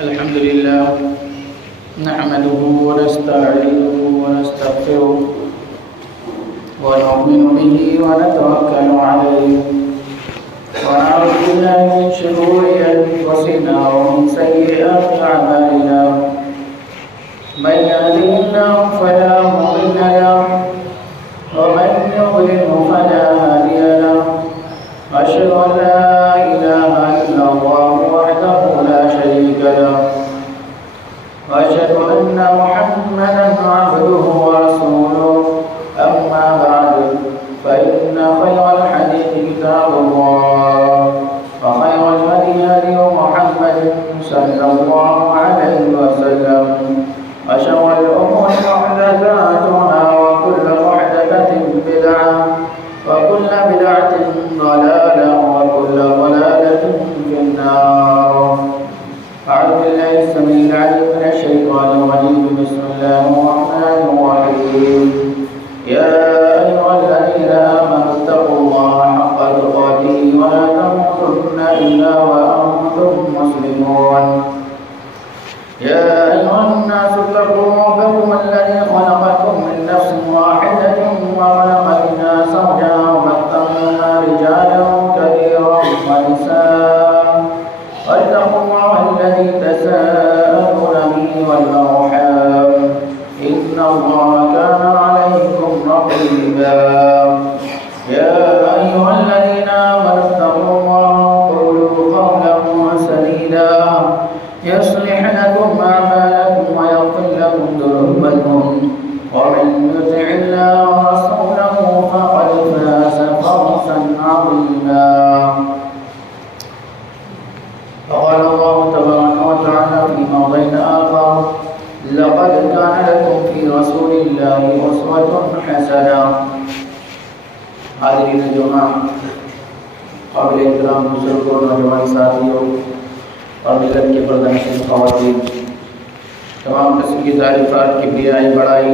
الحمد لله نحمده ونستعينه ونستغفره ونؤمن به ونتوكل عليه ونعوذ بالله من شرور أنفسنا ومن سيئات أعمالنا من يهده الله فلا مضل له ومن يضلل فلا هادي له أشهد أن لا إله إلا الله وحده لا شريك له وأشهد أن محمدا عبده ورسوله أما بعد فإن خير الحديث كتاب الله وخير الهدي هدي محمد صلى الله عليه وسلم وشر الأمور محدثاتها وكل محدثة بدعة وكل بدعة ضلالة وكل ضلالة في النار. أعوذ بالله السميع العليم من الشيطان الرجيم. بسم الله الرحمن الرحيم. يا أيها الذين آمنوا اتقوا الله حق تقاته ولا تموتن إلا وأنتم مسلمون. يا أيها الناس اتقوا ربكم الذي خلقكم من نفس واحدة وخلق منها زوجها وبث منهما رجالا كثيرا ونساء واتقوا الله الذي تساءلون به والأرحام إن الله كان عليكم رقيبا. يا أيها الذين آمنوا اتقوا الله وقولوا قولا سديدا يصلح لكم أعمالكم ويغفر لكم ذنوبكم ومن يطع الله ورسوله فقد فاز فوزا عظيما. وقال الله تبارك وتعالى في موضع آخر: لقد كان لكم في رسول الله أسوة حسنة. حاضرین جمعہ، قابل احترام بزرگوں، نوجوان ساتھیوں اور ملت کے پردہ نشین خواتین، تمام قسم کی تعریفات کی بڑائی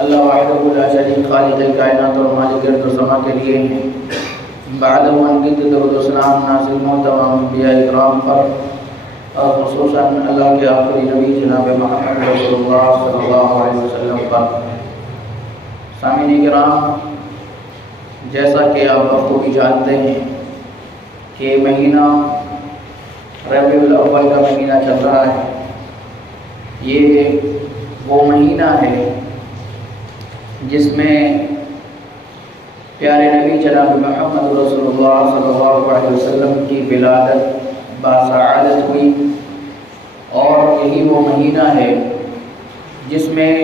اللہ وحدہ لا شریک خالق کائنات اور مالک ارض و سما کے لیے ہیں. بعد ان کی درود و سلام نازل ہوں تمام انبیاء اکرام پر اور خصوصاً اللہ کے آخری نبی جناب محمد رسول اللہ صلی اللہ علیہ وسلم پر. سامعین کرام، جیسا کہ آپ بخوبی جانتے ہیں کہ مہینہ ربیع الاول کا مہینہ چل رہا ہے. یہ وہ مہینہ ہے جس میں پیارے نبی جناب محمد رسول اللہ صلی اللہ علیہ وسلم کی ولادت باسعادت ہوئی، اور یہی وہ مہینہ ہے جس میں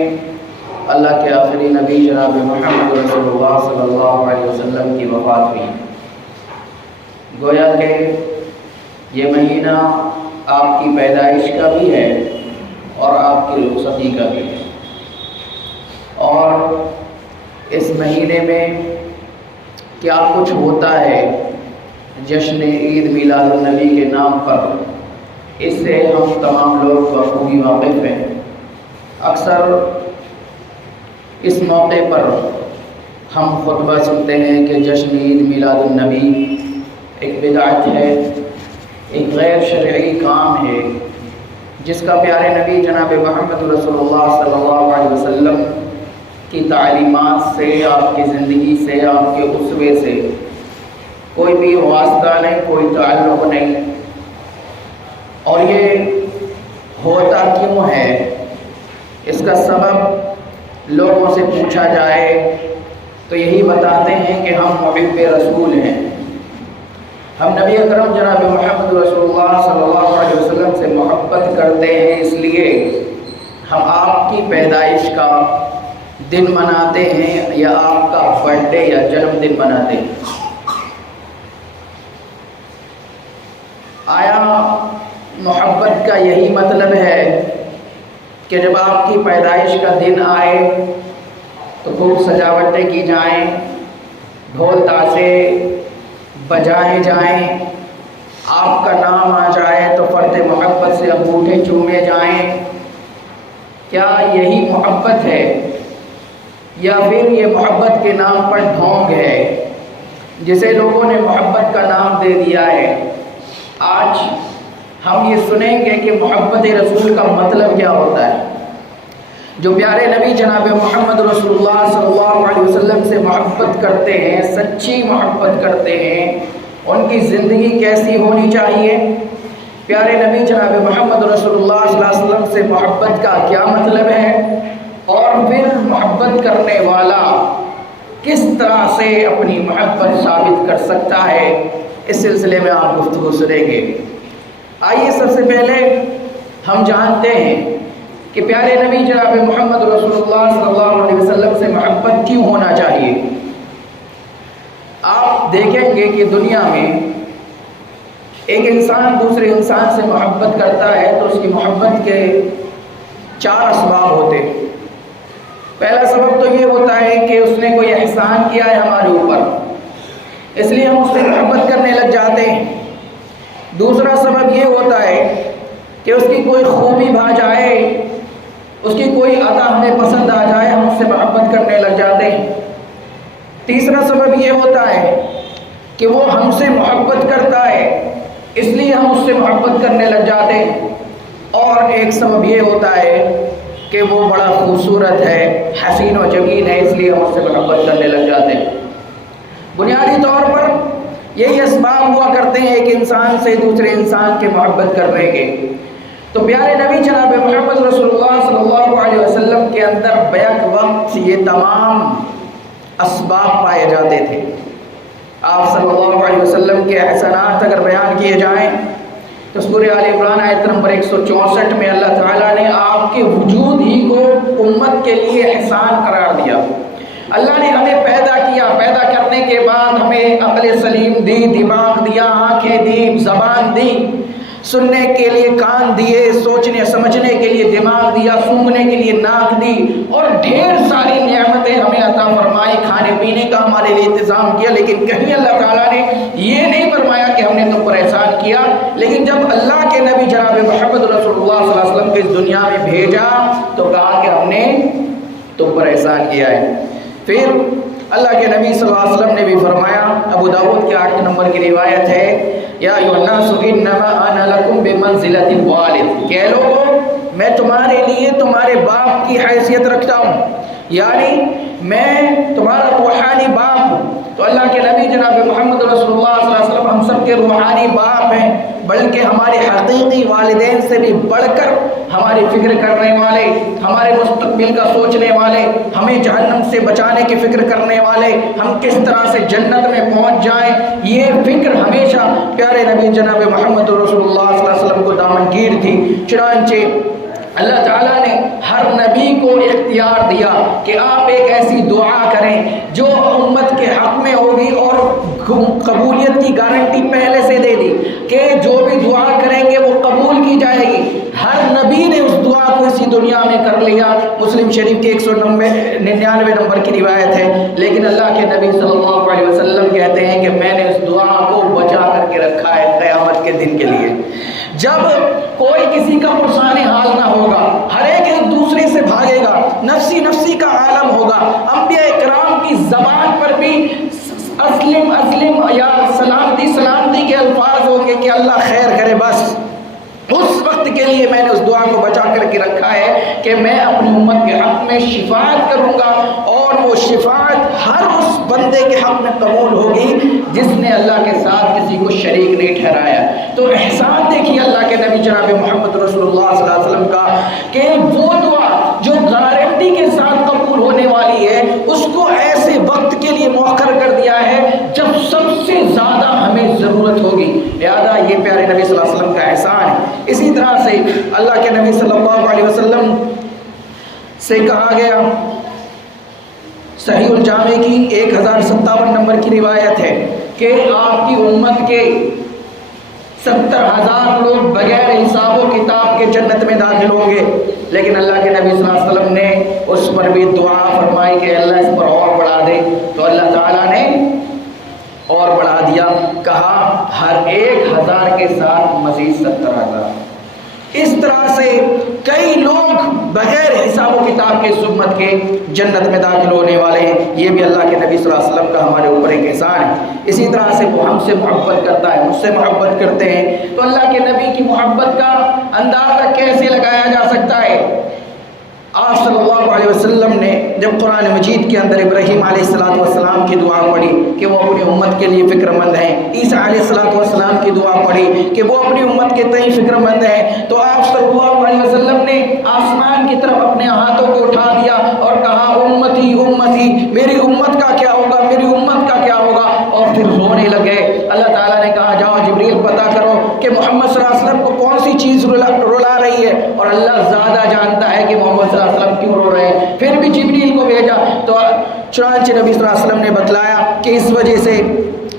اللہ کے آخری نبی جناب محمد رسول اللہ صلی اللہ علیہ وسلم کی وفات ہوئی. گویا کہ یہ مہینہ آپ کی پیدائش کا بھی ہے اور آپ کی رخصتی کا بھی ہے. اور اس مہینے میں کیا کچھ ہوتا ہے جشن عید میلاد النبی کے نام پر، اس سے ہم تمام لوگ بخوبی واقف ہیں. اکثر اس موقع پر ہم خطبہ سنتے ہیں کہ جشن عید میلاد النبی ایک بدعت ہے، ایک غیر شرعی کام ہے جس کا پیارے نبی جناب محمد رسول اللہ صلی اللہ علیہ وسلم کی تعلیمات سے، آپ کی زندگی سے، آپ کے اسوے سے کوئی بھی واسطہ نہیں، کوئی تعلق نہیں. اور یہ ہوتا کیوں ہے؟ اس کا سبب لوگوں سے پوچھا جائے تو یہی بتاتے ہیں کہ ہم محب رسول ہیں، ہم نبی اکرم جناب محمد رسول اللہ صلی اللہ علیہ وسلم سے محبت کرتے ہیں، اس لیے ہم آپ کی پیدائش کا دن مناتے ہیں یا آپ کا برتھ ڈے یا جنم دن مناتے ہیں. آیا محبت کا یہی مطلب ہے کہ جب آپ کی پیدائش کا دن آئے تو خوب سجاوٹیں کی جائیں، ڈھول تاشے بجائے جائیں، آپ کا نام آ جائے تو فرد محبت سے انگوٹھے چومے جائیں؟ کیا یہی محبت ہے؟ یا پھر یہ محبت کے نام پر ڈھونگ ہے جسے لوگوں نے محبت کا نام دے دیا ہے؟ آج ہم یہ سنیں گے کہ محبت رسول کا مطلب کیا ہوتا ہے۔ جو پیارے نبی جناب محمد رسول اللہ صلی اللہ علیہ وسلم سے محبت کرتے ہیں، سچی محبت کرتے ہیں، ان کی زندگی کیسی ہونی چاہیے؟ پیارے نبی جناب محمد رسول اللہ صلی اللہ علیہ وسلم سے محبت کا کیا مطلب ہے، اور پھر محبت کرنے والا کس طرح سے اپنی محبت ثابت کر سکتا ہے، اس سلسلے میں آپ گفتگو سنیں گے۔ آئیے سب سے پہلے ہم جانتے ہیں کہ پیارے نبی جناب محمد رسول اللہ صلی اللہ علیہ وسلم سے محبت کیوں ہونا چاہیے۔ آپ دیکھیں گے کہ دنیا میں ایک انسان دوسرے انسان سے محبت کرتا ہے تو اس کی محبت کے 4 اسباب ہوتے ہیں۔ پہلا سبب تو یہ ہوتا ہے کہ اس نے کوئی احسان کیا ہے ہمارے اوپر، اس لیے ہم اس سے محبت کرنے لگ جاتے ہیں۔ دوسرا سبب یہ ہوتا ہے کہ اس کی کوئی خوبی بھا جائے، اس کی کوئی عطا ہمیں پسند آ جائے، ہم اس سے محبت کرنے لگ جاتے ہیں۔ تیسرا سبب یہ ہوتا ہے کہ وہ ہم سے محبت کرتا ہے، اس لیے ہم اس سے محبت کرنے لگ جاتے ہیں۔ اور ایک سبب یہ ہوتا ہے کہ وہ بڑا خوبصورت ہے، حسین و جمیل ہے، اس لیے ہم اس سے محبت کرنے لگ جاتے ہیں۔ بنیادی طور پر یہی اسباب ہوا کرتے ہیں ایک انسان سے دوسرے انسان کے محبت کرنے کے۔ تو پیارے نبی جناب محمد رسول اللہ صلی اللہ علیہ وسلم کے اندر بیک وقت یہ تمام اسباب پائے جاتے تھے۔ آپ صلی اللہ علیہ وسلم کے احسانات اگر بیان کیے جائیں تو سورہ آل عمران آیت نمبر 164 میں اللہ تعالیٰ نے آپ کے وجود ہی کو امت کے لیے احسان قرار دیا۔ اللہ نے ہمیں پیدا کیا، پیدا کرنے کے بعد ہمیں عقل سلیم دی، دماغ دیا، آنکھیں دی، زبان دی، سننے کے لیے کان دیے، سوچنے سمجھنے کے لیے دماغ دیا، سونگھنے کے لیے ناک دی، اور ڈھیر ساری نعمتیں ہمیں عطا فرمائی، کھانے پینے کا ہمارے لیے انتظام کیا۔ لیکن کہیں اللہ تعالیٰ نے یہ نہیں فرمایا کہ ہم نے تم پر احسان کیا، لیکن جب اللہ کے نبی جناب محمد رسول اللہ صلی اللہ علیہ وسلم کو اس دنیا میں بھیجا تو کہا کہ ہم نے تم پر احسان کیا ہے۔ پھر اللہ کے نبی صلی اللہ علیہ وسلم نے بھی فرمایا، ابو داؤد کے 8 نمبر کی روایت ہے، یا ایھا الناس انما انا لکم بمنزلۃ الوالد، کہ لوگوں میں تمہارے لیے تمہارے باپ کی حیثیت رکھتا ہوں، یعنی میں تمہارا روحانی باپ ہوں۔ تو اللہ کے نبی جناب محمد رسول اللہ صلی اللہ علیہ وسلم ہم سب کے روحانی باپ ہیں، بلکہ ہمارے حقیقی والدین سے بھی بڑھ کر ہماری فکر کرنے والے، ہمارے مستقبل کا سوچنے والے، ہمیں جہنم سے بچانے کی فکر کرنے والے، ہم کس طرح سے جنت میں پہنچ جائیں، یہ فکر ہمیشہ پیارے نبی جناب محمد رسول اللہ صلی اللہ علیہ وسلم کو دامنگیر تھی۔ چنانچہ اللہ تعالیٰ نے ہر نبی کو اختیار دیا کہ آپ ایک ایسی دعا کریں جو امت کے حق میں ہوگی، اور قبولیت کی گارنٹی پہلے سے دے دی کہ جو بھی دعا کریں گے وہ قبول کی جائے گی۔ ہر نبی نے اس دعا کو اسی دنیا میں کر لیا۔ مسلم شریف کے 199 نمبر کی روایت ہے، لیکن اللہ کے نبی صلی اللہ علیہ وسلم کہتے ہیں کہ میں نے اس دعا کو بچا کر کے رکھا ہے قیامت کے دن کے لیے، جب کوئی کسی کا پرسان حال نہ ہوگا، ہر ایک دوسرے سے بھاگے گا، نفسی نفسی کا عالم ہوگا، انبیاء کرام کی زبان پر بھی اسلم اسلم یا سلامتی سلامتی کے الفاظ ہوں گے کہ اللہ خیر کرے۔ بس اس وقت کے لیے میں نے اس دعا کو بچا کر کے رکھا ہے کہ میں اپنی امت کے حق میں شفاعت کروں گا، اور وہ شفاعت ہر اس بندے کے حق میں قبول ہوگی جس نے اللہ کے ساتھ کسی کو شریک نہیں ٹھہرایا۔ تو احسان دیکھیے اللہ کے نبی جناب محمد رسول اللہ صلی اللہ علیہ وسلم کا کہ وہ دعا جو گارنٹی کے ساتھ قبول ہونے والی ہے اس کو ایسے وقت کے لیے مؤخر کر دیا ہے جب سب سے زیادہ ہمیں ضرورت ہوگی۔ لہذا یہ پیارے نبی صلی اللہ علیہ وسلم کا احسان ہے۔ اسی طرح سے اللہ کے نبی صلی اللہ علیہ وسلم سے کہا گیا، صحیح الجامع کی 1057 نمبر کی روایت ہے کہ آپ کی امت کے 70,000 لوگ بغیر حساب و کتاب کے جنت میں داخل ہوں گے، لیکن اللہ کے نبی صلی اللہ علیہ وسلم نے اس پر بھی دعا فرمائی کہ اللہ اس پر اور بڑھا دے، تو اللہ تعالیٰ نے اور بڑھا دیا، کہا ہر 1,000 کے ساتھ مزید 70,000۔ اس طرح سے کئی لوگ بغیر حساب و کتاب کے اس امت کے جنت میں داخل ہونے والے ہیں. یہ بھی اللہ کے نبی صلی اللہ علیہ وسلم کا ہمارے اوپر ایک احسان ہے. اسی طرح سے وہ ہم سے محبت کرتا ہے, مجھ سے محبت کرتے ہیں. تو اللہ کے نبی کی محبت کا اندازہ کیسے لگایا جا سکتا ہے؟ آپ صلی اللہ علیہ وسلم نے جب قرآن مجید کے اندر ابراہیم علیہ السلام کی دعا پڑھی کہ وہ اپنی امت کے لیے فکر مند ہیں, عیسیٰ علیہ السلام کی دعا پڑھی کہ وہ اپنی امت کے تئیں فکر مند ہیں, تو آپ صلی اللہ علیہ وسلم نے آسمان کی طرف اپنے ہاتھوں کو اٹھا دیا اور کہا امتی امتی, میری امت کا کیا ہوگا, میری امت کا کیا ہوگا, اور پھر رونے لگے. اللہ تعالیٰ نے کہا جاؤ جبریل پتہ کرو کہ محمد صلی اللہ علیہ وسلم کو کون سی چیز رلا رہی ہے, اور اللہ زیادہ جانتا ہے کہ محمد صلی اللہ علیہ وسلم کیوں رو رہے ہیں. پھر بھی جبریل کو بھیجا تو چنانچہ نبی صلی اللہ علیہ وسلم نے بتلایا کہ اس وجہ سے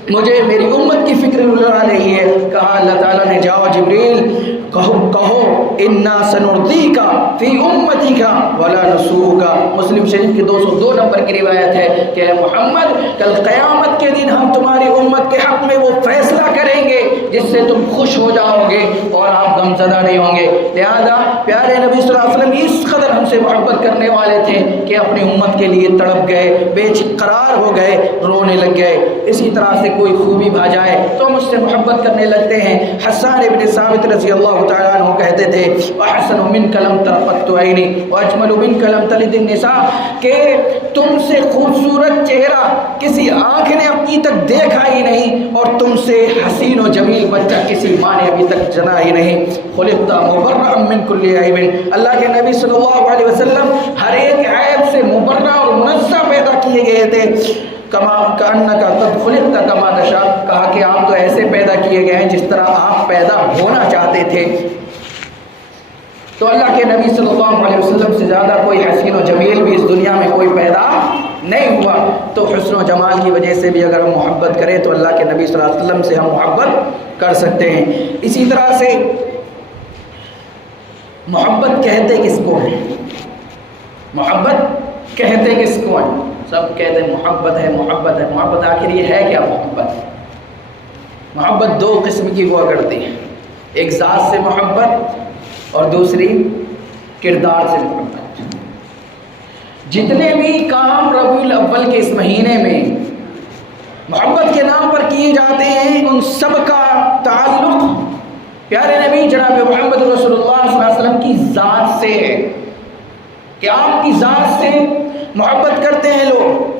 مجھے میری امت کی فکر رلا رہی ہے. کہا اللہ تعالیٰ نے جاؤ جبریل کہو انا سنرضیک فی امتک ولا نسوک. مسلم شریف کی 202 نمبر کی روایت ہے کہ اے محمد کل قیامت کے دن ہم تمہاری امت کے حق میں وہ فیصلہ کریں گے جس سے تم خوش ہو جاؤ گے اور آپ غمزدہ نہیں ہوں گے. لہذا پیارے نبی صلی اللہ علیہ وسلم اس قدر ہم سے محبت کرنے والے تھے کہ اپنی امت کے لیے تڑپ گئے, بے قرار ہو گئے, رونے لگ گئے. اسی طرح سے کوئی خوبی بھا جائے تو مجھ سے محبت کرنے لگتے ہیں. حسان ابن ثابت رضی اللہ تعالیٰ عنہ کہتے تھے وَأَحْسَنُ مِنْكَ لَمْ تَرْفَتُ عَيْنِي وَأَجْمَلُ مِنْكَ لَمْ تَلِدِ النِّسَاء, کہ تم سے خوبصورت چہرہ کسی آنکھ نے ابھی تک دیکھا ہی نہیں, اور تم سے حسین و جمیل بچہ کسی ماں نے ابھی تک جنا ہی نہیں. خُلِقْتَ مُبَرَّأً مِنْ كُلِّ عَيْبٍ, اللہ کے نبی صلی اللہ علیہ وسلم ہر ایک عیب سے مبرہ اور منزہ پیدا کیے گئے تھے. کما کأنک قد خلقت کما تشاء, کہا کہ آپ تو ایسے پیدا کیے گئے ہیں جس طرح آپ پیدا ہونا چاہتے تھے. تو اللہ کے نبی صلی اللہ علیہ وسلم سے زیادہ کوئی حسین و جمیل بھی اس دنیا میں کوئی پیدا نہیں ہوا. تو حسن و جمال کی وجہ سے بھی اگر ہم محبت کریں تو اللہ کے نبی صلی اللہ علیہ وسلم سے ہم محبت کر سکتے ہیں. اسی طرح سے محبت کہتے کس کو ہیں, محبت کہتے کس کو ہیں؟ سب کہتے ہیں محبت ہے محبت ہے. محبت آخر یہ ہے کیا؟ محبت دو قسم کی ہوا کرتی ہے, ایک ذات سے محبت اور دوسری کردار سے محبت. جتنے بھی کام ربیع الاول کے اس مہینے میں محبت کے نام پر کیے جاتے ہیں ان سب کا تعلق پیارے نبی جناب محمد رسول اللہ صلی اللہ علیہ وسلم کی ذات سے ہے, کہ آپ کی ذات سے محبت کرتے ہیں لوگ.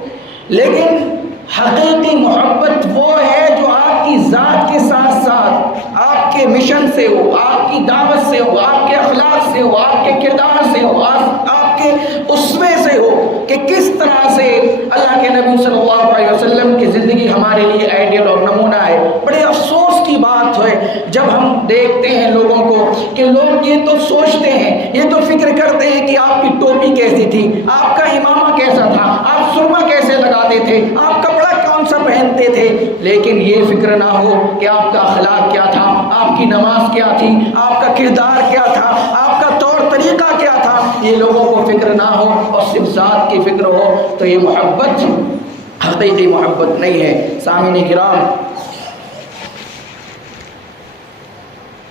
لیکن حقیقی محبت وہ ہے جو آپ کی ذات کے ساتھ ساتھ آپ کے مشن سے ہو, آپ کی دعوت سے ہو, آپ کے اخلاق سے ہو, آپ کے کردار سے ہو, آپ کے اسوے سے ہو, کہ کس طرح سے اللہ کے نبی صلی اللہ علیہ وسلم کی زندگی ہمارے لیے آئیڈیل اور نمونہ ہے. بڑے افسوس کی بات ہے جب ہم دیکھتے ہیں لوگوں کو کہ لوگ یہ تو سوچتے ہیں, یہ تو فکر کرتے ہیں کہ آپ کی ٹوپی کیسی تھی, آپ کا امامہ کیسا تھا, آپ سرما کیسے لگاتے تھے, آپ کپڑا کون سا پہنتے تھے, لیکن یہ فکر نہ ہو کہ آپ کا اخلاق کیا تھا, آپ کی نماز کیا تھی, آپ کا کردار کیا تھا, آپ کا طور طریقہ کیا تھا. یہ لوگوں کو فکر نہ ہو اور صرف ذات کی فکر ہو تو یہ محبت حقیقی محبت نہیں ہے. سامعین کرام,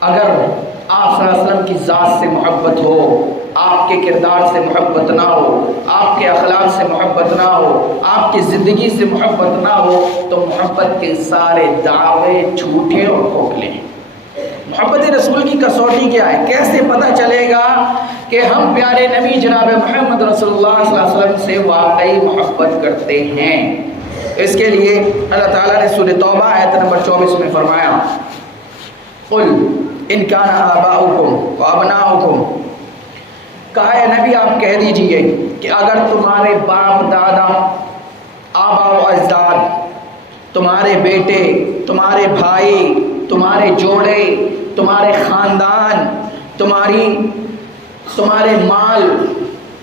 اگر آپ صلی اللہ علیہ وسلم کی ذات سے محبت ہو, آپ کے کردار سے محبت نہ ہو, آپ کے اخلاق سے محبت نہ ہو, آپ کی زندگی سے محبت نہ ہو, تو محبت کے سارے دعوے جھوٹے اور کھوکھلے ہیں. محبت رسول کی کسوٹی کیا ہے؟ کیسے پتہ چلے گا کہ ہم پیارے نبی جناب محمد رسول اللہ صلی اللہ علیہ وسلم سے واقعی محبت کرتے ہیں؟ اس کے لیے اللہ تعالیٰ نے سورہ توبہ آیت نمبر 24 میں فرمایا قل ان کان آباؤکم و ابناؤکم, کہا ہے نبی آپ کہہ دیجئے کہ اگر تمہارے باپ دادا, آبا و اجداد, تمہارے بیٹے, تمہارے بھائی, تمہارے جوڑے, تمہارے خاندان, تمہارے مال,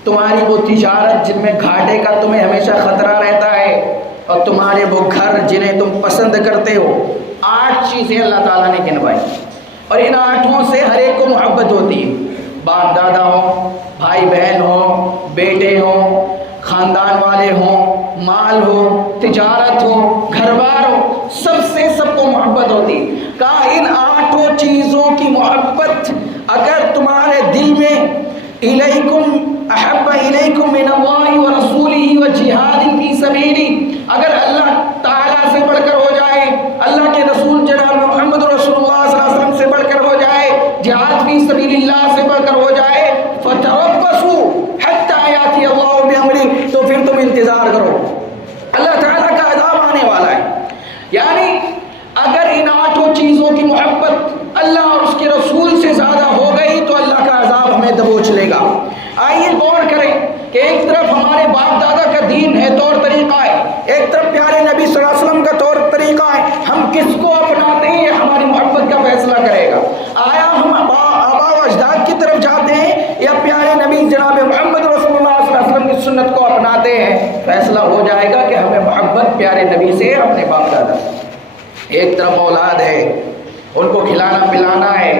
تمہاری وہ تجارت جن میں گھاٹے کا تمہیں ہمیشہ خطرہ رہتا ہے, اور تمہارے وہ گھر جنہیں تم پسند کرتے ہو. 8 چیزیں اللہ تعالیٰ نے گنوائی, اور ان 8 سے ہر ایک کو محبت ہوتی ہے. باپ دادا ہوں, بھائی بہن ہوں, بیٹے ہوں, خاندان والے ہوں, مال ہو, تجارت ہو, گھر بار ہو, سب سے سب کو محبت ہوتی ہے. کہا ان 8 چیزوں کی محبت اگر تمہارے دل میں الیکم احب الیکم من اللہ ورسولہ وجہاد فی سبیلہ، اگر اللہ تعالیٰ سے بڑھ کر ہو جائے، اللہ کے رسول جناب محمد رسول اللہ صلی اللہ علیہ وسلم سے بڑھ کر ہو جائے، جہاد فی سبیل اللہ سے بڑھ کر ہو جائے، فتربصوا حتی یاتی اللہ بامرہ، تو پھر تم انتظار کرو، اللہ تعالیٰ کا عذاب آنے والا ہے۔ یعنی اگر ان 8 چیزوں کی محبت اللہ اور اس کے رسول سے زیادہ ہو گئی تو اللہ کا عذاب ہمیں دبوچ لے گا۔ آئیے غور کریں کہ ایک طرف ہمارے باپ دادا کا دین ہے، طور طریقہ ہے، ایک طرف پیارے نبی صلی اللہ علیہ وسلم کا طور طریقہ ہے، ہم کس کو اپناتے ہیں یہ ہماری محبت کا فیصلہ کرے گا۔ آیا ہم آبا و اجداد کی طرف جاتے ہیں یا پیارے نبی جناب محمد رسول اللہ صلی اللہ علیہ وسلم کی سنت کو اپناتے ہیں، فیصلہ ہو جائے گا کہ ہمیں محبت پیارے نبی سے اپنے باپ دادا۔ ایک طرف اولاد ہے، ان کو کھلانا پلانا ہے،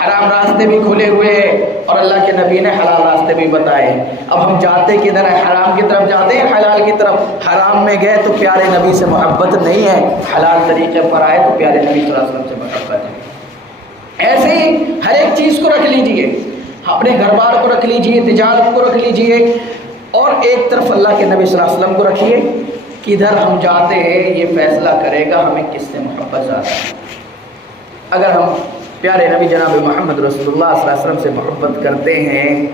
حرام راستے بھی کھلے ہوئے ہیں اور اللہ کے نبی نے حلال راستے بھی بتائے۔ اب ہم جاتے کدھر ہیں؟ حرام کی طرف جاتے ہیں، حلال کی طرف۔ حرام میں گئے تو پیارے نبی سے محبت نہیں ہے، حلال طریقے پر آئے تو پیارے نبی صلی اللہ علیہ وسلم سے محبت ہے۔ ایسے ہی ہر ایک چیز کو رکھ لیجئے، اپنے گھر بار کو رکھ لیجئے، تجارت کو رکھ لیجئے، اور ایک طرف اللہ کے نبی صلی اللہ علیہ وسلم کو رکھیے۔ کدھر ہم جاتے ہیں یہ فیصلہ کرے گا ہمیں کس سے محبت زیادہ ہے۔ اگر ہم پیارے نبی جناب محمد رسول اللہ صلی اللہ علیہ وسلم سے محبت کرتے ہیں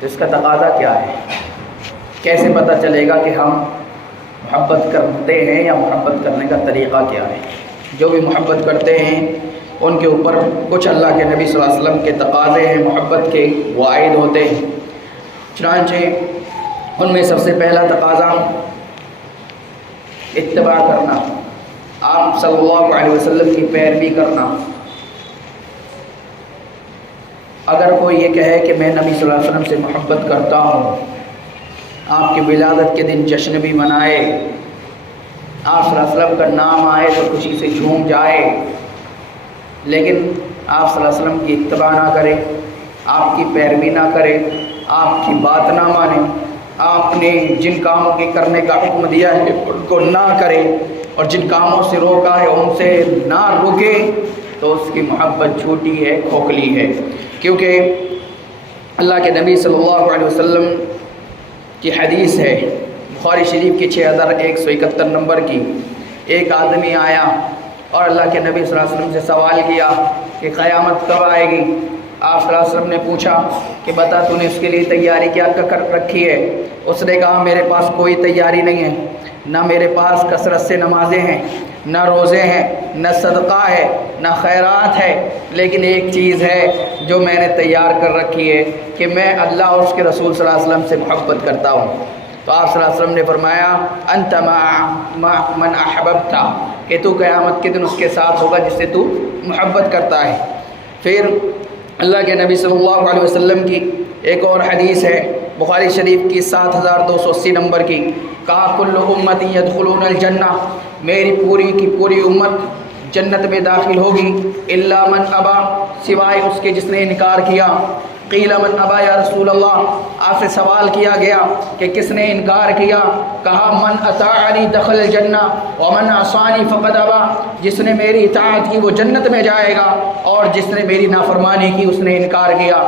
تو اس کا تقاضا کیا ہے؟ کیسے پتہ چلے گا کہ ہم محبت کرتے ہیں یا محبت کرنے کا طریقہ کیا ہے؟ جو بھی محبت کرتے ہیں ان کے اوپر کچھ اللہ کے نبی صلی اللہ علیہ وسلم کے تقاضے ہیں محبت کے، وہ عائد ہوتے ہیں۔ چنانچہ ان میں سب سے پہلا تقاضا اتباع کرنا، آپ صلی اللہ علیہ وسلم کی پیروی کرنا۔ اگر کوئی یہ کہے کہ میں نبی صلی اللہ علیہ وسلم سے محبت کرتا ہوں، آپ کی ولادت کے دن جشن بھی منائے، آپ صلی اللہ علیہ وسلم کا نام آئے تو خوشی سے جھوم جائے، لیکن آپ صلی اللہ علیہ وسلم کی اتباع نہ کرے، آپ کی پیروی نہ کرے، آپ کی بات نہ مانے، آپ نے جن کاموں کے کرنے کا حکم دیا ہے ان کو نہ کرے، اور جن کاموں سے روکا ہے ان سے نہ رکے، تو اس کی محبت جھوٹی ہے، کھوکھلی ہے۔ کیونکہ اللہ کے نبی صلی اللہ علیہ وسلم کی حدیث ہے بخاری شریف کی 6171 نمبر کی، ایک آدمی آیا اور اللہ کے نبی صلی اللہ علیہ وسلم سے سوال کیا کہ قیامت کب آئے گی؟ آپ صلی اللہ علیہ وسلم نے پوچھا کہ بتا تو نے اس کے لیے تیاری کیا کر رکھی ہے؟ اس نے کہا میرے پاس کوئی تیاری نہیں ہے، نہ میرے پاس کثرت سے نمازیں ہیں، نہ روزے ہیں، نہ صدقہ ہے، نہ خیرات ہے، لیکن ایک چیز ہے جو میں نے تیار کر رکھی ہے کہ میں اللہ اور اس کے رسول صلی اللہ علیہ وسلم سے محبت کرتا ہوں۔ تو آپ صلی اللہ علیہ وسلم نے فرمایا انت مع من احببت، کہ تو قیامت کے دن اس کے ساتھ ہوگا جس سے تو محبت کرتا ہے۔ پھر اللہ کے نبی صلی اللہ علیہ وسلم کی ایک اور حدیث ہے بخاری شریف کی 7280 نمبر کی، کہا کل امتی یدخلون الجنہ، میری پوری کی پوری امت جنت میں داخل ہوگی، الا من ابا، سوائے اس کے جس نے انکار کیا۔ قیل من ابا یا رسول اللہ، آپ سے سوال کیا گیا کہ کس نے انکار کیا؟ کہا من اطاعنی دخل الجنہ ومن عصانی فقد ابا، جس نے میری اطاعت کی وہ جنت میں جائے گا اور جس نے میری نافرمانی کی اس نے انکار کیا۔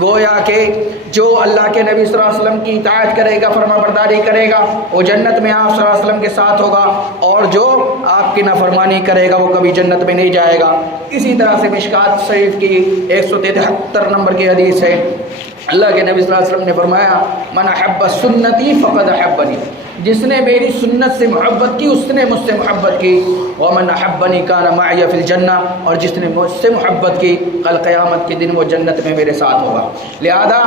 گویا کہ جو اللہ کے نبی صلی اللہ علیہ وسلم کی اطاعت کرے گا، فرما برداری کرے گا، وہ جنت میں آپ صلی اللہ علیہ وسلم کے ساتھ ہوگا، اور جو آپ کی نافرمانی کرے گا وہ کبھی جنت میں نہیں جائے گا۔ اسی طرح سے مشکات شریف کی 173 نمبر کی حدیث ہے، اللہ کے نبی صلی اللہ علیہ وسلم نے فرمایا من احب سنتی فقد احبنی، جس نے میری سنت سے محبت کی اس نے مجھ سے محبت کی، ومن احبنی کان معی فی الجنہ، اور جس نے مجھ سے محبت کی کل قیامت کے دن وہ جنت میں میرے ساتھ ہوگا۔ لہذا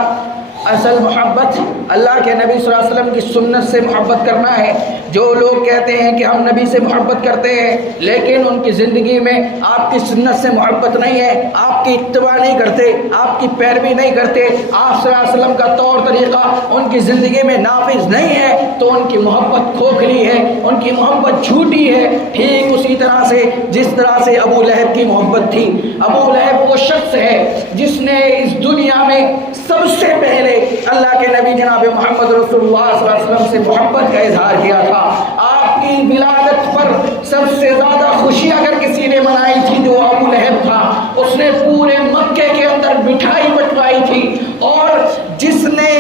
اصل محبت اللہ کے نبی صلی اللہ علیہ وسلم کی سنت سے محبت کرنا ہے۔ جو لوگ کہتے ہیں کہ ہم نبی سے محبت کرتے ہیں لیکن ان کی زندگی میں آپ کی سنت سے محبت نہیں ہے، آپ کی اتباع نہیں کرتے، آپ کی پیروی نہیں کرتے، آپ صلی اللہ علیہ وسلم کا طور طریقہ ان کی زندگی میں نافذ نہیں ہے، تو ان کی محبت کھوکھلی ہے، ان کی محبت جھوٹی ہے۔ ٹھیک اسی طرح سے جس طرح سے ابو لہب کی محبت تھی۔ ابو لہب وہ شخص ہے جس نے اس دنیا میں سب سے پہلے اللہ کے نبی جناب محمد رسول اللہ صلی اللہ علیہ وسلم سے محبت کا اظہار کیا تھا۔ آپ کی کی ولادت پر سب سے زیادہ خوشی اگر کسی نے منائی تھی تو ابو لہب تھا. اس نے پورے مکے کے اندر مٹھائی بٹوائی تھی، اور جس نے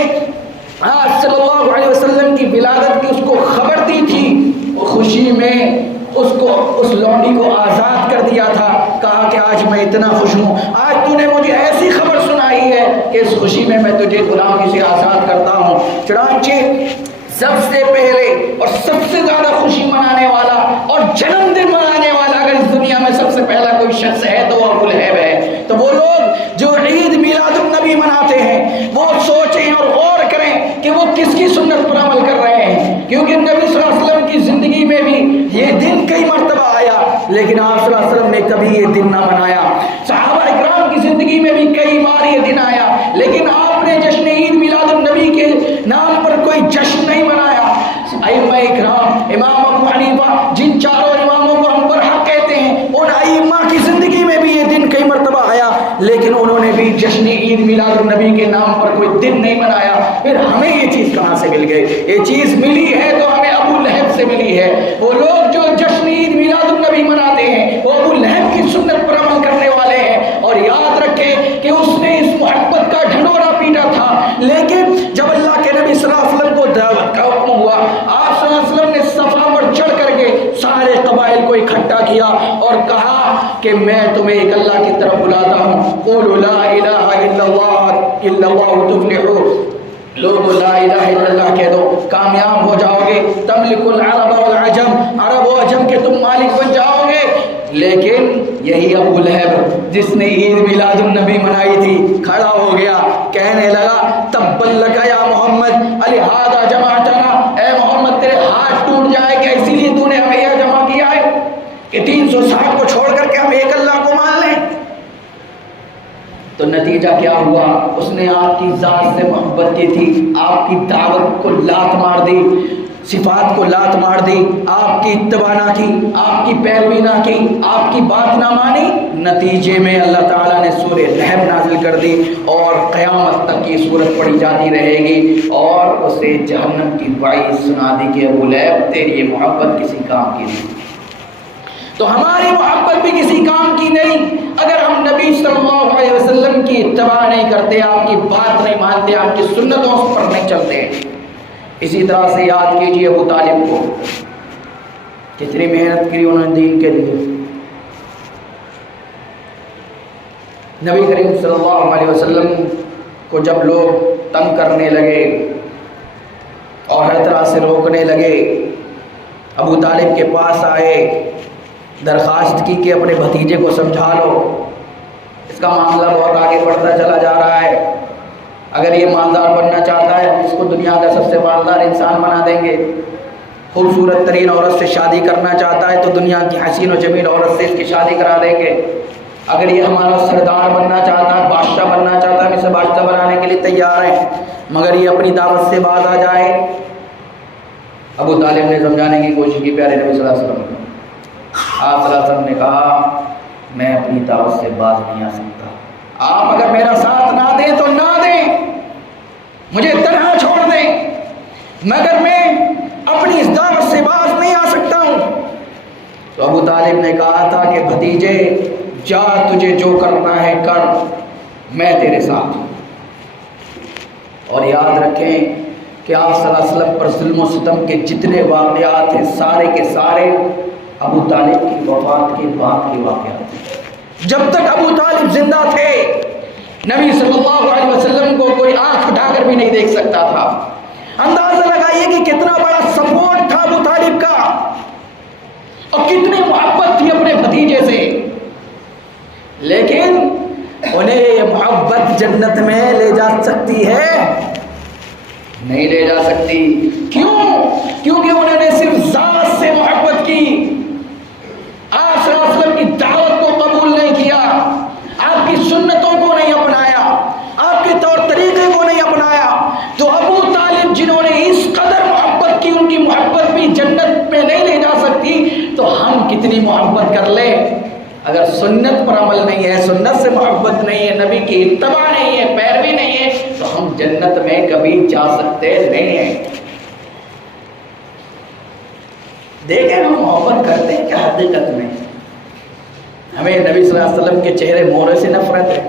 صلی اللہ علیہ وسلم کی ولادت کی اس کو خبر دی تھی، وہ خوشی میں اس لونڈی کو آزاد کر دیا تھا. کہا کہ آج میں اتنا خوش ہوں، آج تو نے مجھے ایسی خبر سنائی ہے کہ اس خوشی میں میں تجھے غلامی سے آزاد کرتا ہوں. چنانچہ سب سے پہلے اور سب سے زیادہ خوشی منانے والا اور جنم دن منانے والا اگر اس دنیا میں سب سے پہلا کوئی شخص ہے تو وہ ابو لہب ہے. تو وہ لوگ جو عید میلاد النبی مناتے ہیں وہ سوچیں اور غور کریں کہ وہ کس کی سنت پر عمل کر رہے ہیں، کیونکہ نبی صلی اللہ علیہ وسلم کی زندگی میں بھی یہ دن کئی مرتبہ آیا لیکن آپ صلی اللہ علیہ وسلم نے کبھی یہ دن نہ منایا. صحابہ اکرام کی زندگی میں بھی کئی بار یہ دن آیا لیکن آپ نے جشن عید میلاد النبی کے نام پر کوئی جشن نہیں منایا. ائمہ اکرام، امام ابو حنیفہ جن چاروں اماموں کو ہم برحق کہتے ہیں، ان ائمہ کی زندگی میں بھی یہ دن کئی مرتبہ آیا لیکن انہوں نے بھی جشن عید میلاد النبی کے نام پر کوئی دن نہیں منایا. پھر ہمیں یہ چیز کہاں سے مل گئی؟ یہ چیز ملی ہے تو ہمیں ابو لہب سے ملی ہے. وہ لوگ جو جشن عید میلاد النبی مناتے ہیں وہ ابو لہب کی سنت پر عمل کرنے والے ہیں. اور یاد رکھیں کہ اس نے اس محبت کا ڈھنڈورا پیٹا تھا، لیکن جب اللہ کے نبی صلی اللہ علیہ وسلم کو دعوت کا حکم ہوا، آپ صلی اللہ علیہ وسلم نے صفا پر چڑھ کر کے سارے قبائل کو اکٹھا کیا اور کہا کہ میں تمہیں ایک اللہ کی طرف بلاتا ہوں. قولوا لا الہ الا اللہ تفلحوا. لوگوں لا الہ الا اللہ کہہ دو، کامیاب ہو جاؤ گے. تملک العرب والعجم، عرب و عجم کے تم مالک بن جاؤ گے. لیکن یہی ابو لہب جس نے عید میلاد النبی منائی تھی کھڑا ہو گیا، کہنے لگا تبا لک یا محمد الہذا جمعتنا. اے محمد تیرے ہاتھ ٹوٹ جائے کہ اسی لیے تو نے ہمیں یہ جمع کیا ہے کہ 360 کو چھوڑ کر کے ہم ایک اللہ کو مان لیں. تو نتیجہ کیا ہوا؟ اس نے آپ کی ذات سے محبت کی تھی، آپ کی دعوت کو لات مار دی، صفات کو لات مار دی، آپ کی اتباع نہ کی، آپ کی پیروی نہ کی، آپ کی بات نہ مانی. نتیجے میں اللہ تعالیٰ نے سورہ رحم نازل کر دی اور قیامت تک کی صورت پڑھی جاتی رہے گی اور اسے جہنم کی وعید سنا دی کہ ابو لہب تیری یہ محبت کسی کام کی نہیں. تو ہماری محبت بھی کسی کام کی نہیں اگر ہم نبی صلی اللہ علیہ وسلم کی اتباع نہیں کرتے، آپ کی بات نہیں مانتے، آپ کی سنتوں پر نہیں چلتے. اسی طرح سے یاد کیجیے ابو طالب کو، کتنی محنت کی انہوں نے دین کے لیے. نبی کریم صلی اللہ علیہ وسلم کو جب لوگ تنگ کرنے لگے اور ہر طرح سے روکنے لگے، ابو طالب کے پاس آئے، درخواست کی کہ اپنے بھتیجے کو سمجھا لو، اس کا معاملہ بہت آگے بڑھتا چلا جا رہا ہے. اگر یہ مالدار بننا چاہتا ہے اس کو دنیا کا سب سے مالدار انسان بنا دیں گے. خوبصورت ترین عورت سے شادی کرنا چاہتا ہے تو دنیا کی حسین و جمیل عورت سے اس کی شادی کرا دیں گے. اگر یہ ہمارا سردار بننا چاہتا ہے، بادشاہ بننا چاہتا ہے، ہم اسے بادشاہ بنانے کے لیے تیار ہیں، مگر یہ اپنی دعوت سے باز آ جائے. ابو طالب نے سمجھانے کی کوشش کی پیارے نبی صلی اللہ علیہ وسلم کو. آپ صلی اللہ علیہ وسلم نے کہا میں اپنی دعوت سے باز نہیں آ سکتا. آپ اگر میرا ساتھ نہ دیں تو نہ دیں، مجھے تنہا چھوڑ دیں، مگر میں اپنی اس دعوت سے باز نہیں آ سکتا ہوں. تو ابو طالب نے کہا تھا کہ بھتیجے جا، تجھے جو کرنا ہے کر، میں تیرے ساتھ ہوں. اور یاد رکھیں کہ آپ صلی اللہ علیہ وسلم پر ظلم و ستم کے جتنے واقعات ہیں سارے کے سارے ابو طالب کی وفات کے بعد کے واقعات ہیں. جب تک ابو طالب زندہ تھے نبی صلی اللہ علیہ وسلم کو کوئی آنکھ اٹھا کر بھی نہیں دیکھ سکتا تھا. اندازہ لگائیے کہ کتنا بڑا سپورٹ تھا ابو طالب کا اور کتنی محبت تھی اپنے بھتیجے سے. لیکن انہیں یہ محبت جنت میں لے جا سکتی ہے؟ نہیں لے جا سکتی. کیوں؟ کیونکہ انہوں نے صرف ذات سے محبت کی، آپ صلی اللہ علیہ وسلم کی دعوت کو قبول نہیں کیا، آپ کی سنتوں کو نہیں اپنایا، آپ کے طور طریقے کو نہیں اپنایا. تو ابو طالب جنہوں نے اس قدر محبت کی، ان کی محبت بھی جنت میں نہیں لے جا سکتی، تو ہم کتنی محبت کر لیں اگر سنت پر عمل نہیں ہے، سنت سے محبت نہیں ہے، نبی کی اتباع نہیں ہے، پیروی نہیں ہے، تو ہم جنت میں کبھی جا سکتے نہیں ہیں. دیکھیں ہم محبت کرتے ہیں کیا حقیقت میں؟ ہمیں نبی صلی اللہ علیہ وسلم کے چہرے مہرے سے نفرت ہے.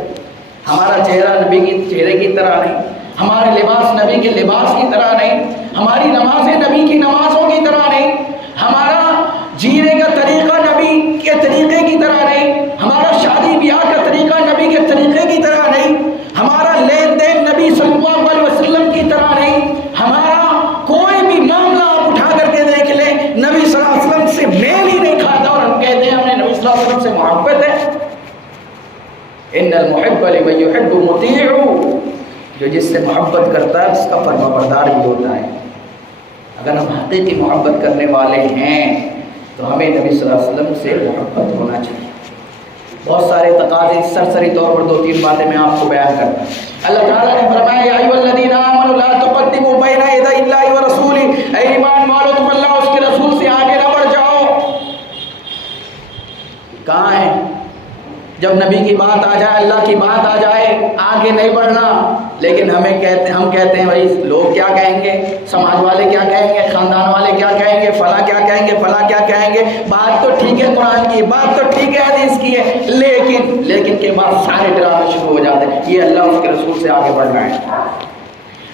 ہمارا چہرہ نبی کے چہرے کی طرح نہیں، ہمارے لباس نبی کے لباس کی طرح نہیں، ہماری نمازیں نبی کی نمازوں کی طرح نہیں، ہمارا جینے کا طریقہ نبی کے طریقے کی طرح نہیں، ہمارا شادی بیاہ کا طریقہ نبی کے طریقے کی طرح نہیں، ہمارا لین دین نبی صلی اللہ علیہ وسلم کی طرح نہیں. ہمارا کوئی بھی معاملہ آپ اٹھا کر کے دیکھ لیں، نبی صلی اللہ علیہ وسلم سے میل ہی نہیں کھاتا اور ہم کہتے ہیں ہم نے نبی صلی اللہ علیہ وسلم سے محبت ہے. ان المحب لمن يحب مطیع، جو جس سے محبت کرتا ہے اس کا فرما بردار بھی ہوتا ہے. اگر ہم حقیقی محبت کرنے والے ہیں تو ہمیں نبی صلی اللہ علیہ وسلم سے محبت ہونا چاہیے. بہت سارے تقاضے سرسری طور پر 2-3 باتیں میں آپ کو بیان کرتا ہوں. اللہ تعالیٰ نے فرمایا یا ایھا الذین آمنوا لا تقدموا بین یدی اللہ ورسولہ، اے ایمان والو تم اللہ اس کے رسول سے آگے نہ بڑھ جاؤ. کہاں ہے؟ جب نبی کی بات آ جائے، اللہ کی بات آ جائے، آگے نہیں بڑھنا. لیکن ہم کہتے ہیں بھائی لوگ کیا کہیں گے، سماج والے کیا کہیں گے، خاندان والے کیا کہیں گے، فلاں کیا کہیں گے، فلاں کیا کہیں گے. بات تو ٹھیک ہے قرآن کی، بات تو ٹھیک ہے حدیث کی ہے، لیکن کے بعد سارے ڈرامے شروع ہو جاتے ہیں. یہ اللہ اس کے رسول سے آگے بڑھ رہے ہیں.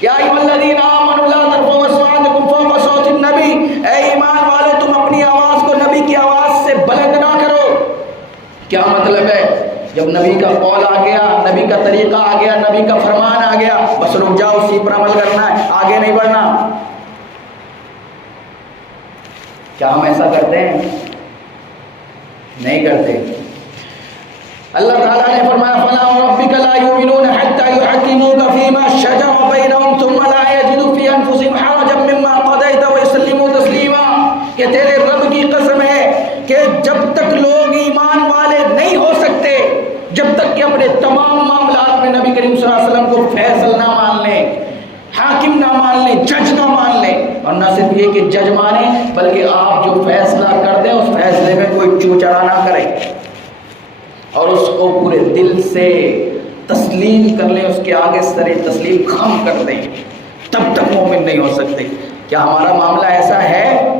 یا ایھا الذین آمنوا لا ترفعوا اصواتکم فوق صوت النبی، اے ایمان والو تم اپنی آواز کو نبی کی آواز سے بلند نہ کرو. کیا مطلب ہے؟ جب نبی کا قول آ گیا، نبی کا طریقہ آ گیا، نبی کا فرمان آ گیا، بس رک جاؤ، اسی پر عمل کرنا ہے، آگے نہیں بڑھنا. کیا ہم ایسا کرتے ہیں؟ نہیں کرتے. اللہ تعالیٰ نے فرمایا فَلَا وَرَبِّكَ لَا يُؤْمِنُونَ حَتَّى يُحَكِّمُوكَ فِي مَا شَجَرَ بَيْنَهُمْ ثُمَّ لَا يَجِدُوا فِي أَنفُسِهِمْ حَرَجًا مِّمَّا قَضَيْتَ وَيُسَلِّمُوا تَسْلِيمًا. کہ تیرے رب کی قسم ہے کہ جب تک لوگ ایمان والے نہیں ہو سکتے، جب تک کہ اپنے تمام معاملات میں نبی کریم صلی اللہ علیہ وسلم کو فیصل نہ مان لیں، حاکم نہ مان لیں، جج نہ مان لیں. اور نہ صرف یہ کہ جج مانیں بلکہ آپ جو فیصلہ کر دیں اس فیصلے میں کوئی چوچڑا نہ کریں اور اس کو پورے دل سے تسلیم کر لیں، اس کے آگے سر تسلیم خم کر دیں، تب تک مومن نہیں ہو سکتے. کیا ہمارا معاملہ ایسا ہے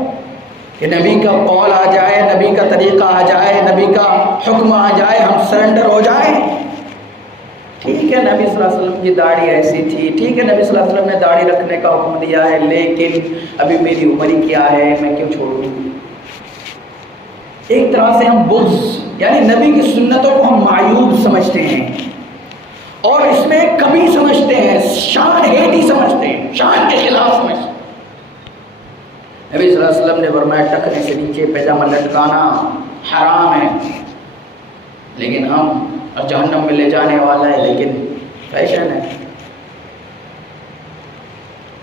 کہ نبی کا قول آ جائے، نبی کا طریقہ آ جائے، نبی کا حکم آ جائے، ہم سرنڈر ہو جائیں؟ ٹھیک ہے نبی صلی اللہ علیہ وسلم کی داڑھی ایسی تھی، ٹھیک ہے نبی صلی اللہ علیہ وسلم نے داڑھی رکھنے کا حکم دیا ہے، لیکن ابھی میری عمر ہی کیا ہے، میں کیوں چھوڑوں؟ ایک طرح سے ہم بغض یعنی نبی کی سنتوں کو ہم معیوب سمجھتے ہیں اور اس میں کمی سمجھتے ہیں، شان ہیٹی سمجھتے ہیں، شان کے خلاف سمجھتے ہیں. نبی صلی اللہ علیہ وسلم نے فرمایا ٹخنے سے نیچے پیجامہ لٹکانا حرام ہے، لیکن ہم جہنم میں لے جانے والا ہے، لیکن فیشن ہے.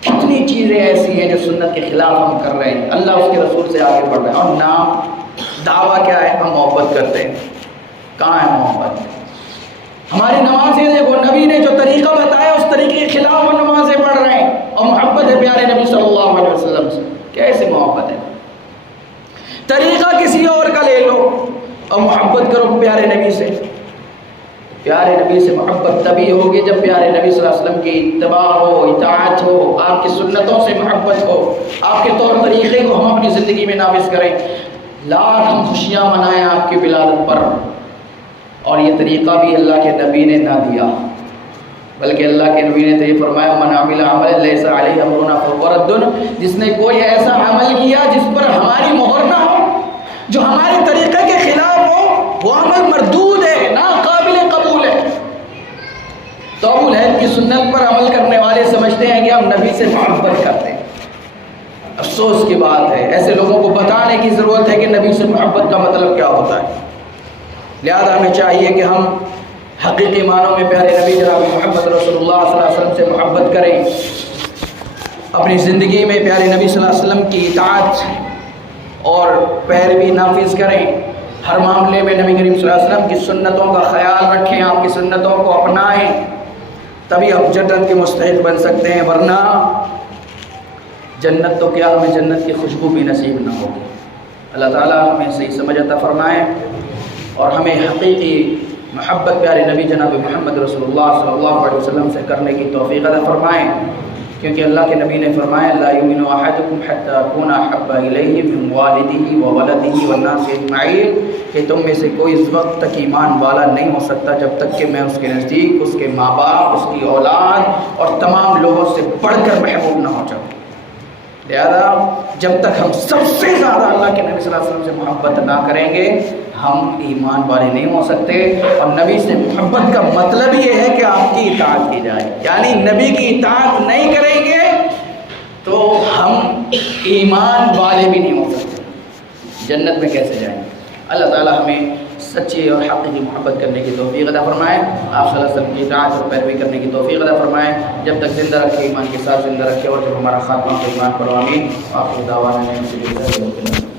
کتنی چیزیں ایسی ہیں جو سنت کے خلاف ہم کر رہے ہیں، اللہ اس کے رسول سے آگے بڑھ رہے ہیں. اور نام دعویٰ کیا ہے؟ ہم محبت کرتے ہیں. کہاں ہے محبت؟ ہماری نمازیں دیکھو، نبی نے جو طریقہ بتایا اس طریقے کے خلاف ہم نمازیں پڑھ رہے ہیں. اور محبت ہے پیارے نبی صلی اللہ علیہ وسلم سے. کیسے محبت ہے؟ طریقہ کسی اور کا لے لو اور محبت کرو پیارے نبی سے. پیارے نبی سے محبت تبھی ہوگی جب پیارے نبی صلی اللہ علیہ وسلم کی اتباع ہو، اطاعت ہو، آپ کی سنتوں سے محبت ہو، آپ کے طور طریقے کو ہم اپنی زندگی میں نافذ کریں. لاکھ ہم خوشیاں منائیں آپ کی ولادت پر، اور یہ طریقہ بھی اللہ کے نبی نے نہ دیا، بلکہ اللہ کے نبی نے تو یہ فرمایا من عمل عملا لیس علیہ امرنا فہو رد. جس نے کوئی ایسا عمل کیا جس پر ہماری مہر نہ ہو، جو ہمارے طریقے کے خلاف ہو، وہ عمل مردود ہے، ناقابل قبول ہے. تو ابو لہب کی سنت پر عمل کرنے والے سمجھتے ہیں کہ ہم نبی سے محبت کرتے ہیں. افسوس کی بات ہے، ایسے لوگوں کو بتانے کی ضرورت ہے کہ نبی سے محبت کا مطلب کیا ہوتا ہے. لہذا ہمیں چاہیے کہ ہم حقیقی معنوں میں پیارے نبی جناب محمد رسول اللہ صلی اللہ علیہ وسلم سے محبت کریں، اپنی زندگی میں پیارے نبی صلی اللہ علیہ وسلم کی اطاعت اور پیروی نافذ کریں. ہر معاملے میں نبی کریم صلی اللہ علیہ وسلم کی سنتوں کا خیال رکھیں، آپ کی سنتوں کو اپنائیں، تبھی آپ جنت کے مستحق بن سکتے ہیں. ورنہ جنت تو کیا، ہمیں جنت کی خوشبو بھی نصیب نہ ہوگی. اللہ تعالیٰ ہمیں صحیح سمجھ عطا فرمائے اور ہمیں حقیقی محبت پیارے نبی جناب محمد رسول اللہ صلی اللہ علیہ وسلم سے کرنے کی توفیق عطا فرمائیں. کیونکہ اللہ کے نبی نے فرمایا لا یؤمن احدکم حتی اکون احب الیہ من والدہ وولدہ والناس اجمعین، کہ تم میں سے کوئی اس وقت تک ایمان والا نہیں ہو سکتا جب تک کہ میں اس کے نزدیک اس کے ماں باپ، اس کی اولاد اور تمام لوگوں سے بڑھ کر محبوب نہ ہو جاؤں۔ لہذا جب تک ہم سب سے زیادہ اللہ کے نبی صلی اللہ علیہ وسلم سے محبت نہ کریں گے ہم ایمان والے نہیں ہو سکتے۔ اور نبی سے محبت کا مطلب یہ ہے کہ آپ کی اطاعت کی جائے، یعنی نبی کی اطاعت نہیں کریں گے تو ہم ایمان والے بھی نہیں ہو سکتے، جنت میں کیسے جائیں گے؟ اللہ تعالیٰ ہمیں سچی اور حقیقی محبت کرنے کی توفیق عطا فرمائے، آپ صلی اللہ علیہ وسلم کی اطاعت اور پیروی کرنے کی توفیق عطا فرمائے، جب تک زندہ رکھے ایمان کے ساتھ زندہ رکھے، اور جب ہمارا خاتمہ ایمان پر آمین۔ آپ کو دعوانا ہے